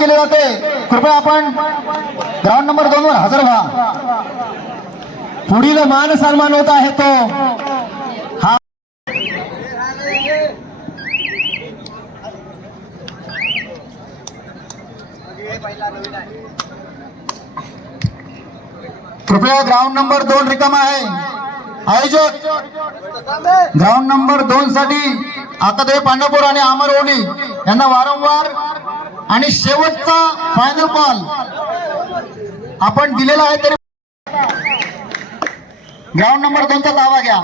केले जाते. कृपया आपण ग्राउंड नंबर दोन वर हजर व्हा. पुढील मान सन्मान होत आहे तो. हा. कृपया ग्राउंड नंबर दोन रिकामा आहे. आयोजक ग्राउंड नंबर दोन साठी आकादेव पांडवपूर आणि अमर ओली यांना वारंवार आणि शेवटचा फायनल कॉल आपण दिलेला आहे तरी ग्राउंड नंबर दोनचा दावा घ्या.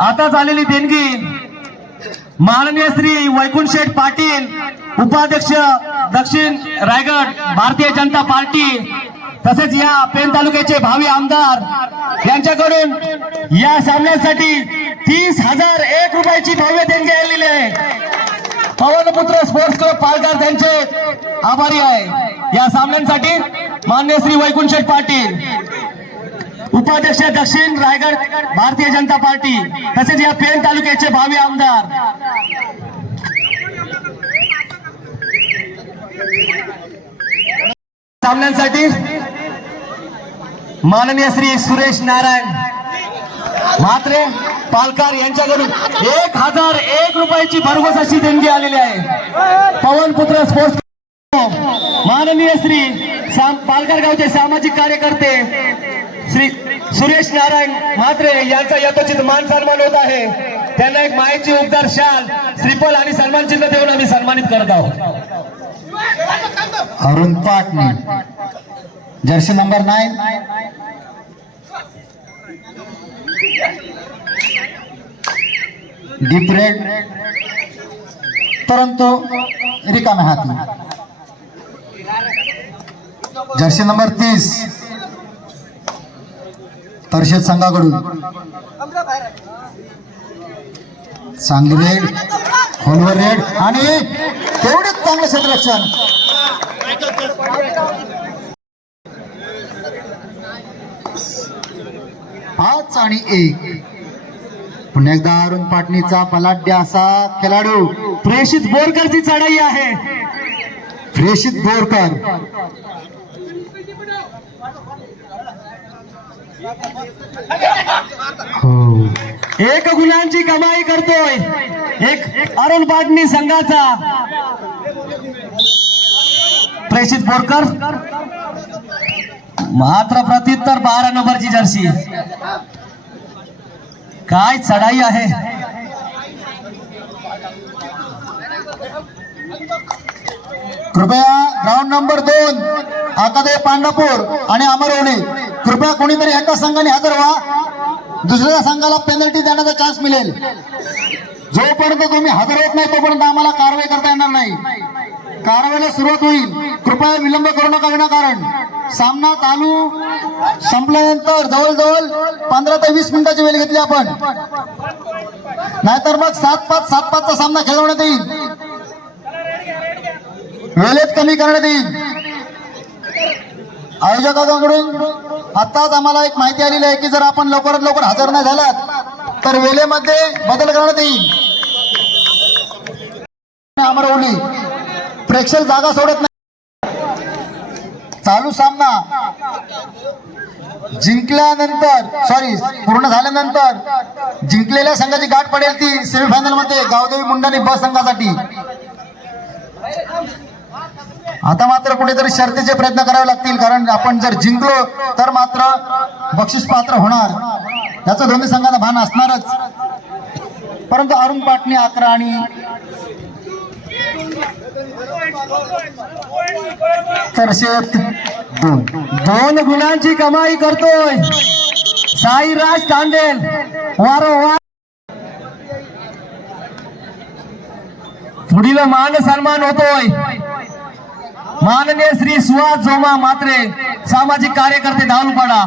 आता झालेली देणगी. माननीय श्री वैकुंठ शेठ पाटील उपाध्यक्ष दक्षिण रायगड भारतीय जनता पार्टी तसेच या पेन तालुक्याचे भावी आमदार यांच्याकडून या सामन्यासाठी तीस हजार एक रुपयाची भव्य देणगी आलेली आहे. पवनपुत्र स्पोर्ट्स क्लब पालघर त्यांचे आभारी आहे. या सामन्यांसाठी मान्य श्री वैकुंठ शेठ पाटील उपाध्यक्ष दक्षिण रायगड भारतीय जनता पार्टी तसेच या पेन तालुक्याचे भावी आमदार. सामन्यांसाठी माननीय श्री सुरेश नारायण म्हात्रे पालकार यांच्याकडून एक हजार एक रुपयाची भरघोस अशी देणगी आलेली आहे. पवन पुत्र स्पोर्ट्स माननीय श्री साम पालघर गावचे सामाजिक कार्यकर्ते श्री सुरेश नारायण म्हात्रे यांचा यथोचित मान सन्मान होत आहे. त्यांना एक मायेची उबदार शाल श्रीफल आणि सन्मान चिन्ह देऊन आम्ही सन्मानित करत आहोत. Arun Patni. Jersey number nine. Deep raid. परंतु रिकाम्या हात. जर्सी नंबर तीस. तरशेद संघाकडून. चांगली रेड खोलवर रेड आणि तेवढेच चांगलं क्षेत्ररक्षण पाच आणि एक. पुन्हा एकदा अरुण पाटणीचा पलाढ्य असा खेळाडू प्रेषित बोरकरची चढाई आहे. प्रेषित बोरकर. हो. एक गुणांची कमाई करतोय. एक अरुण पाटणी संघाचा. प्रेषित बोरकर. मात्र प्रत्युत्तर बारा नंबरची जर्सी. काय चढाई आहे? कृपया ग्राउंड नंबर दोन आकादे पांढरपूर आणि अमरवली कृपया कोणीतरी एका संघाने हजर व्हा. दुसऱ्या संघाला पेनल्टी देण्याचा चान्स मिळेल. जोपर्यंत तुम्ही हजर होत नाही तोपर्यंत आम्हाला कारवाई करता येणार नाही. कारवाईला सुरुवात होईल. कृपया विलंब करू नका विनाकारण. सामना चालू संपल्यानंतर जवळजवळ पंधरा ते वीस मिनिटाची वेळ घेतली आपण. नाहीतर मग सात पाच सात पाचचा सामना खेळवण्यात येईल. वेळेत कमी करण्यात येईल आयोजकांकडून आताच आम्हाला एक माहिती आलेली आहे की जर आपण लवकरात लवकर हजर नाही झालात तर वेळेमध्ये बदल करण्यात येईल. अमरवली प्रेक्षक जागा सोडत नाही. चालू सामना जिंकल्यानंतर सॉरी पूर्ण झाल्यानंतर जिंकलेल्या संघाची गाठ पडेल ती सेमीफायनलमध्ये गावदेवी मुंडानी ब संघासाठी. आता मात्र कुठेतरी शर्तीचे प्रयत्न करावे लागतील कारण आपण जर जिंकलो तर मात्र बक्षीस पात्र होणार. याचं दोन्ही संघाला भान असणारच. परंतु अरुण पाटणी अकरा आणि तरशेत दोन. दोन गुणांची कमाई करतोय. साईराज तांडेल वारंवार. पुढील मान सन्मान होतोय. माननीय श्री सुहास जोमा मात्रे सामाजिक कार्यकर्ते दाऊलपाडा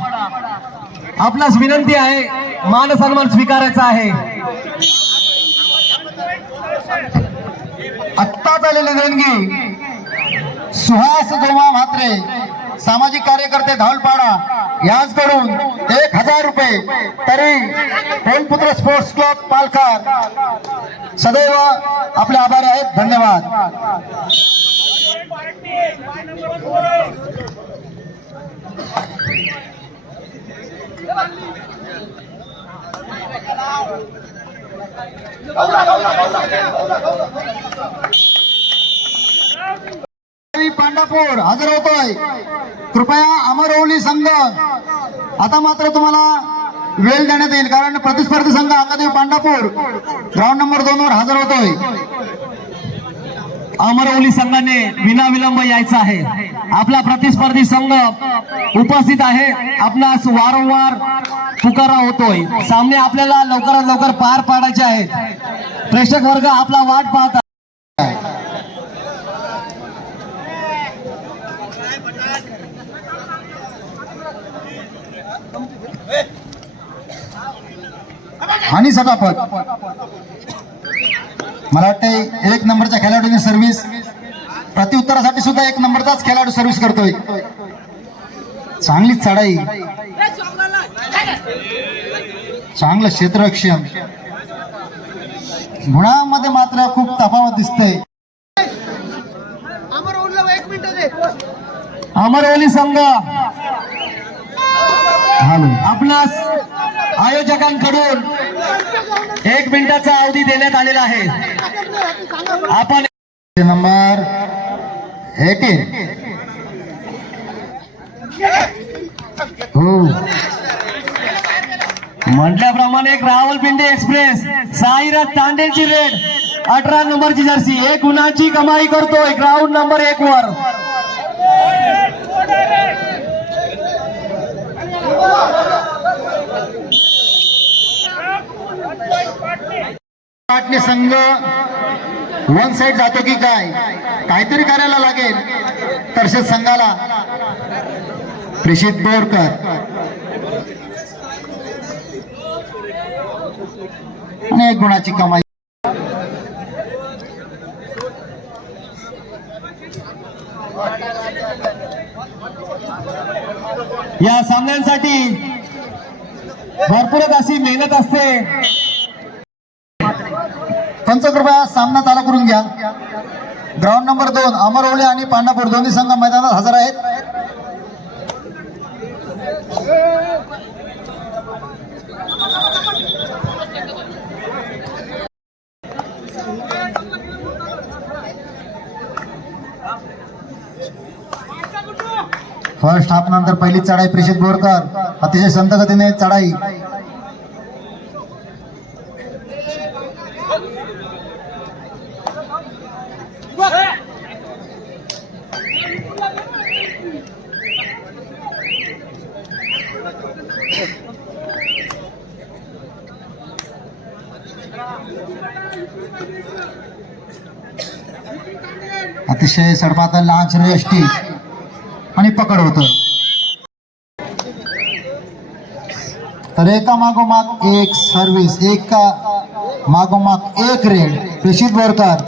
आपणास विनंती आहे मान सन्मान स्वीकारायचा आहे. आत्ताच आलेली देणगी सुहास जोमा म्हात्रे सामाजिक कार्यकर्ते धावलपाडा याचकडून एक हजार रुपये तरी कोणपुत्र स्पोर्ट्स क्लब पालखा सदैव आपले आभारी आहेत. धन्यवाद. पांडापूर हजर होतोय. कृपया अमरवली संघ. आता मात्र तुम्हाला वेळ देण्यात येईल कारण प्रतिस्पर्धी संघ अंगादेवी पांडापूर. ग्राउंड नंबर दोन वर हजर होतोय. अमरवली संघाने विनाविलंब यायचं आहे. आपला प्रतिस्पर्धी संघ उपस्थित आहे. आपणास वारंवार पुकारा होतोय. सामने आपल्याला लवकरात लवकर पार पाडायचे आहेत. प्रेक्षक वर्ग आपला वाट पाहत आणि सभापत. मला वाटतंय एक नंबरच्या खेळाडूने सर्व्हिस प्रत्युत्तरासाठी सुद्धा एक नंबरचाच खेळाडू सर्व्हिस करतोय. चांगली चढाई. चांगलं क्षेत्ररक्षण. गुणामध्ये मात्र खूप तफावत दिसतंय. अमरवली संघ. आपणास आयोजकांकडून एक मिनिटाचा अवधी देण्यात आलेला आहे. आपण नंबर. एटीन हो. म्हटल्याप्रमाणे एक रावलपिंडी एक्सप्रेस साईराज तांडेची रेड अठरा नंबरची जर्सी एक गुणाची कमाई करतोय. ग्राउंड नंबर एक वर पाटणे संघ वन साइड जातो की काय? काहीतरी करायला लागेल. तसेच संघाला. प्रेषित बोरकर. अनेक एक गुणाची कमाई. या सामन्यांसाठी भरपूरच अशी मेहनत असते. पंचकृपया सामना चालू करून घ्या. ग्राउंड नंबर दोन अमरवली आणि पांडापूर दोन्ही संघ मैदानात हजर आहेत. फर्स्ट हाफ नंतर पहिली चढाई प्रेषित बोरकर अतिशय संत गतीने चढाई. अतिशय सडपात लांच यष्टी आणि पकड होत. तर एका मागोमाग एक सर्व्हिस एका मागोमाग एक रेड प्रेषित बोरकर